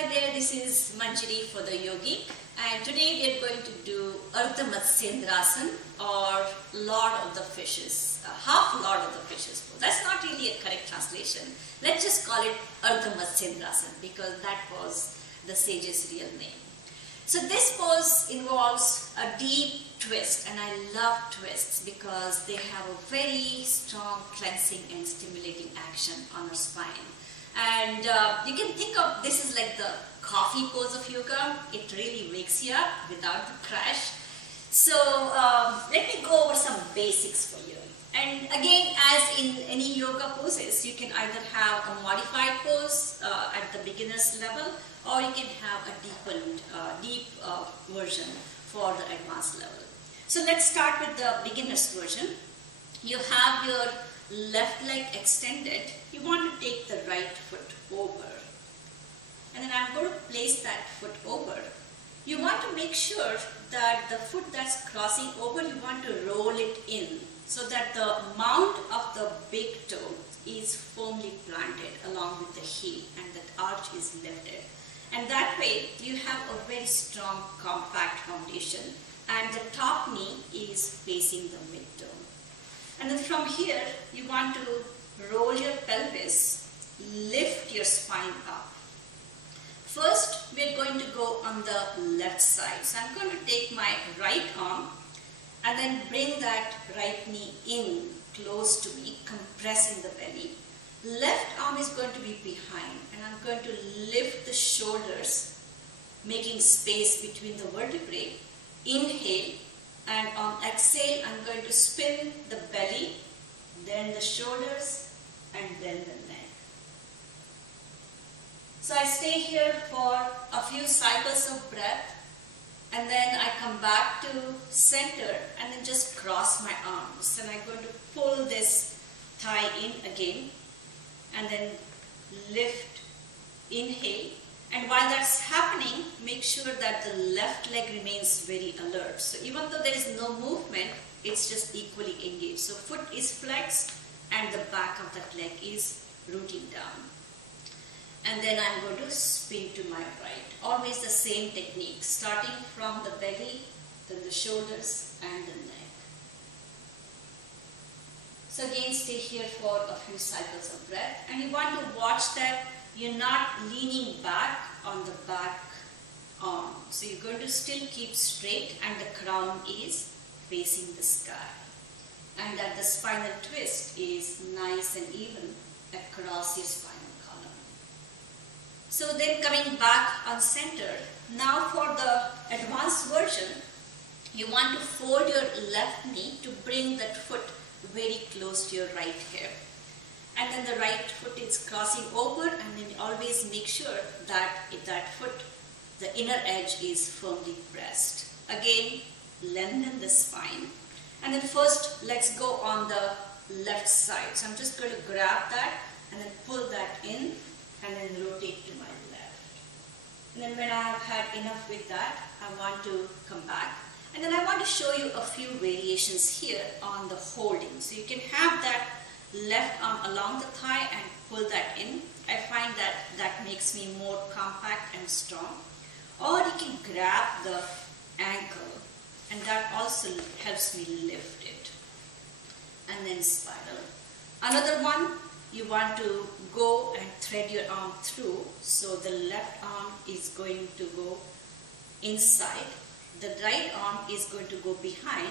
Hi there, this is Manjiri for the yogi, and today we are going to do Ardha-Matsyendrasana or Lord of the Fishes, half Lord of the Fishes pose. That's not really a correct translation. Let's just call it Ardha-Matsyendrasana because that was the sage's real name. So this pose involves a deep twist, and I love twists because they have a very strong cleansing and stimulating action on our spine. And you can think of this as like the coffee pose of yoga. It really wakes you up without the crash. So let me go over some basics for you. And again, as in any yoga poses, you can either have a modified pose at the beginner's level, or you can have a deep version for the advanced level. So let's start with the beginner's version. You have your left leg extended. You want to take the right foot over, and then I'm going to place that foot over. You want to make sure that the foot that's crossing over, you want to roll it in so that the mount of the big toe is firmly planted along with the heel and that arch is lifted. And that way you have a very strong compact foundation and the top knee is facing the mid toe. And then from here you want to roll your pelvis, lift your spine up. First we are going to go on the left side. So I'm going to take my right arm and then bring that right knee in close to me, compressing the belly. Left arm is going to be behind and I'm going to lift the shoulders, making space between the vertebrae. Inhale, and on exhale I'm going to spin the belly, then the shoulders and then the neck. So I stay here for a few cycles of breath, and then I come back to center and then just cross my arms, and I'm going to pull this thigh in again and then lift, inhale. And while that's happening, make sure that the left leg remains very alert. So even though there is no movement, it's just equally engaged. So foot is flexed and the back of that leg is rooting down. And then I'm going to spin to my right. Always the same technique, starting from the belly, then the shoulders and the neck. So again, stay here for a few cycles of breath. And you want to watch that you're not leaning back on the back arm. So you're going to still keep straight and the crown is facing the sky. And that the spinal twist is nice and even across your spinal column. So then coming back on center, now for the advanced version, you want to fold your left knee to bring that foot very close to your right hip. And then the right foot is crossing over, and then always make sure that that foot, the inner edge is firmly pressed. Again, lengthen the spine. And then first, let's go on the left side. So I'm just going to grab that and then pull that in and then rotate to my left. And then when I have had enough with that, I want to come back. And then I want to show you a few variations here on the holding. So you can have that left arm along the thigh and pull that in. I find that that makes me more compact and strong. Or you can grab the ankle and that also helps me lift it. And then spiral. Another one, you want to go and thread your arm through. So the left arm is going to go inside. The right arm is going to go behind,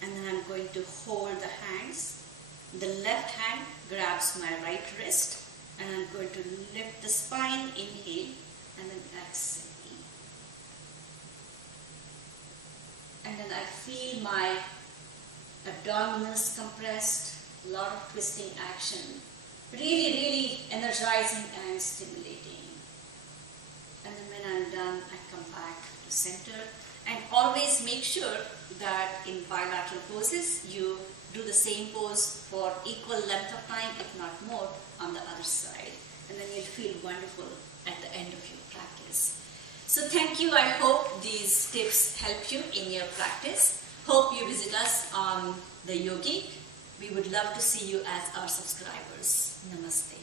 and then I'm going to hold the hands. The left hand grabs my right wrist, and I'm going to lift the spine, inhale, and then exhale. And then I feel my abdominals compressed, a lot of twisting action. Really, really energizing and stimulating. And then when I'm done, I come back to center. And always make sure that in bilateral poses, you do the same pose for equal length of time, if not more, on the other side. And then you'll feel wonderful at the end of your practice. So thank you. I hope these tips help you in your practice. Hope you visit us on the Yogi. We would love to see you as our subscribers. Namaste.